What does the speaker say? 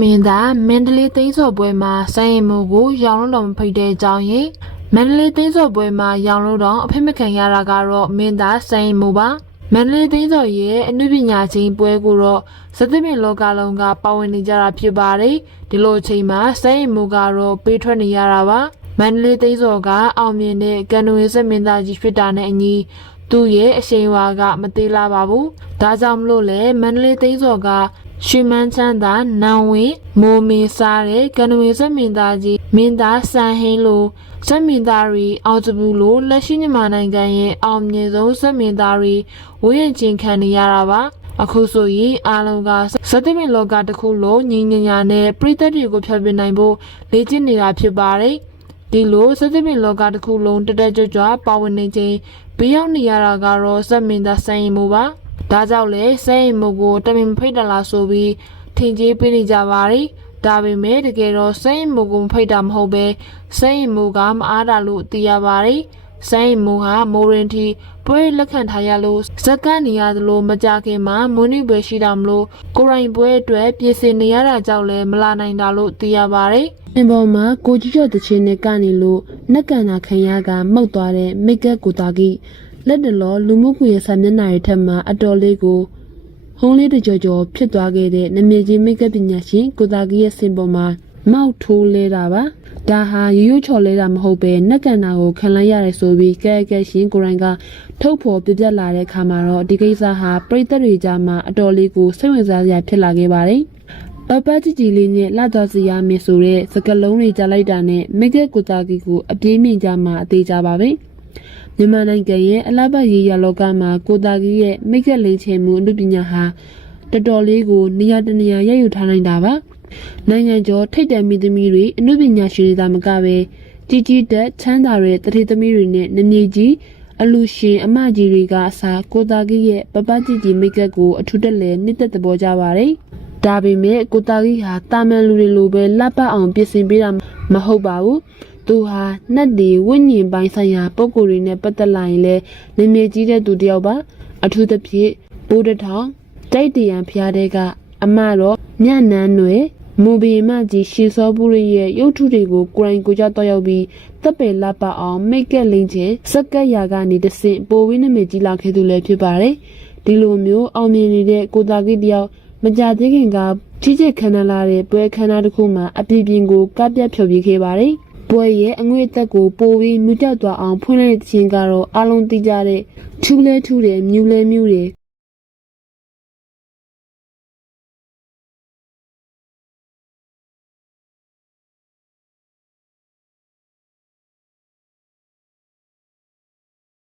မင်းသားမန္တလေးသိန်းစော်ပွဲမှာစိုင်းရင်မိုးကိုရောင်လို့တော့မဖိတ်တဲ့အကြောင်းရင်မန္တလေးသိန်းစော်ပွဲမှာရောင်လို့တော့အဖိတ်မခံရတာကတော့မင်းသားစိုင်းရင်မိုးပါမန္တလေးသိန်းစော်ရဲ့အနုပညာချင်းပွဲကိုတော့စသဖြင့်လောကလုံးကပါဝင်နေကြတာဖြစ်ပါတယ်ဒီလိုအချိန်မှာစိုင်းရင်မိုးကတော့ပေးထွက်နေရတာပါမန္တလေးသိန်းစော်ကအောင်မြင်တဲ့ကန်နဝေစက်မင်းသားကြီးဖြစ်တာနဲ့အညီသူ့ရဲ့အရှိန်အဝါကမသေးလာပါဘူးဒါကြောင့်မလို့လေမန္တလေးသိန်းစော်ကရွှေမန်းချမ်းသာနန်ဝင်းမိုးမင်းစားတဲ့ကနဝေစက်မင်းသားကြီးမင်းသားစံဟင်းလိုစက်မင်းသားတွေအောင်စပူလိုလက်ရှိမြန်မာနိုင်ငံရဲ့အောင်မြင်ဆုံးစက်မင်းသားတွေဝေးရချင်းခံနေရတာပါအခုဆိုရင်အားလုံးကစသဖြင့်လောကတစ်ခုလုံးညီညညာနဲ့ပြည်သက်တွေကိုဖျက်ပစ်နိုင်ဖို့လေ့ကျင့်နေတာဖြစ်ပါတယ်ဒီလိုစသဖြင့်လောကတစ်ခုလုံးတက်တက်ကြွကြွပါဝင်နေခြင်းဘေးရောက်နေရတာကတော့စက်မင်းသားစံရင်မိုးပါဒါကြောင့်လေစဲရင်မို့ကိုတမင်ဖိတ်တယ်လားဆိုပြီးထင်ကြီးပေးနေကြပါရီဒါပေမဲ့တကယ်တော့စဲရင်မို့ကိုဖိတ်တာမဟုတ်ပဲစဲရင်မို့ကမအားတာလို့သိရပါရီစဲရင်မို့ဟာမိုးရင်တီပွဲလက်ခံထားရလို့ဇက်ကနေရတယ်လို့မကြခင်မှာမွန်းနေပွဲရှိတာမလို့ကိုရိုင်းပွဲအတွက်ပြင်ဆင်နေရတာကြောင့်လည်းမလာနိုင်တာလို့သိရပါရီအင်ပေါ်မှာကိုကြီးကျော်တချင်းနဲ့ကနေလို့နက်ကန်တာခံရကမှုတ်သွားတဲ့မိတ်ကပ်ကိုတာကြီးလက်တလောလူမှုကွန်ရက်စာမျက်နှာတွေထက်မှအတော်လေးကိုဟုံးလေးတကြောကြောဖြစ်သွားခဲ့တဲ့နမည်ကြီးမိတ်ကပ်ပညာရှင်ကိုတာကြီးရဲ့စင်ပေါ်မှာမောက်ထိုးလဲတာပါဒါဟာရိုးရိုးချော်လဲတာမဟုတ်ပဲနက်ကန်တာကိုခံလိုက်ရတယ်ဆိုပြီးကဲကဲရှင်ကိုရိုင်းကထုတ်ဖော်ပြပြလာတဲ့အခါမှာတော့ဒီကိစ္စဟာပြည်သက်တွေကြားမှာအတော်လေးကိုစိတ်ဝင်စားစရာဖြစ်လာခဲ့ပါတယ်ပပကြီးကြီးလေးနဲ့လာတော်စီရမယ်ဆိုတဲ့စကလုံးတွေကြားလိုက်တာနဲ့မိတ်ကပ်ကိုတာကြီးကိုအပြေးမြင့်ကြမှာအသေးကြပါပဲမြန်မာနိုင်ငံရဲ့အလားပါရေးရလောကမှာကိုတာကြီးရဲ့မိတ်ကလိန်ချေမှုအမှုပညာဟာတော်တော်လေးကိုနေရာတနေရာရယူထားနိုင်တာပါနိုင်ငံကျော်ထိတ်တန့်မိသမီးတွေအမှုပညာရှင်တွေသာမကပဲကြီးကြီးတက်ချမ်းသာတဲ့တတိသမီးတွေနဲ့နမည်ကြီးအလူရှင်အမကြီးတွေကအစားကိုတာကြီးရဲ့ပပကြီးကြီးမိတ်ကကိုအထူးတက်လဲနှစ်သက်သဘောကြပါတယ်ဒါပေမဲ့ကိုတာကြီးဟာတာမန်လူတွေလိုပဲလက်ပတ်အောင်ပြင်ဆင်ပေးတာမဟုတ်ပါဘူးသူဟာနတ်ဒီဝိညာဉ်ပိုင်းဆိုင်ရာပုံကိုယ်တွေနဲ့ပတ်သက်လာရင်လည်းနည်းနည်းကြီးတဲ့သူတယောက်ပါအထူးသဖြင့်ပိုးတထောင်တိုက်တရံဖျားတဲ့ကအမတော်ညနန်းွယ်မူဘီမကြီးရှီစောပူရရဲ့ရုပ်ထုတွေကိုကိုရိုင်းကိုကြတော့ရောက်ပြီးတပ်ပယ်လပ်ပအောင်မိတ်ကက်လင်းချင်းစက်ကက်ရာကနေတဆင့်ပိုဝင်းနမည်ကြီးလာခဲ့သူလည်းဖြစ်ပါတယ်ဒီလိုမျိုးအောင်မြင်နေတဲ့ကိုတာကြီးတယောက်မကြသေးခင်ကကြီးကျယ်ခမ်းနားလာတဲ့ပွဲခမ်းနားတစ်ခုမှာအပြင်းပြင်းကိုကပြတ်ဖြော်ပြခဲ့ပါတယ်ပွဲရဲ့အငွေ့သက်ကိုပိုပြီးမြူတက်သွားအောင်ဖွင့်လိုက်ခြင်းကတော့အလုံးသိကြတဲ့ထူးလဲထူးတယ်မြူလဲမြူတယ်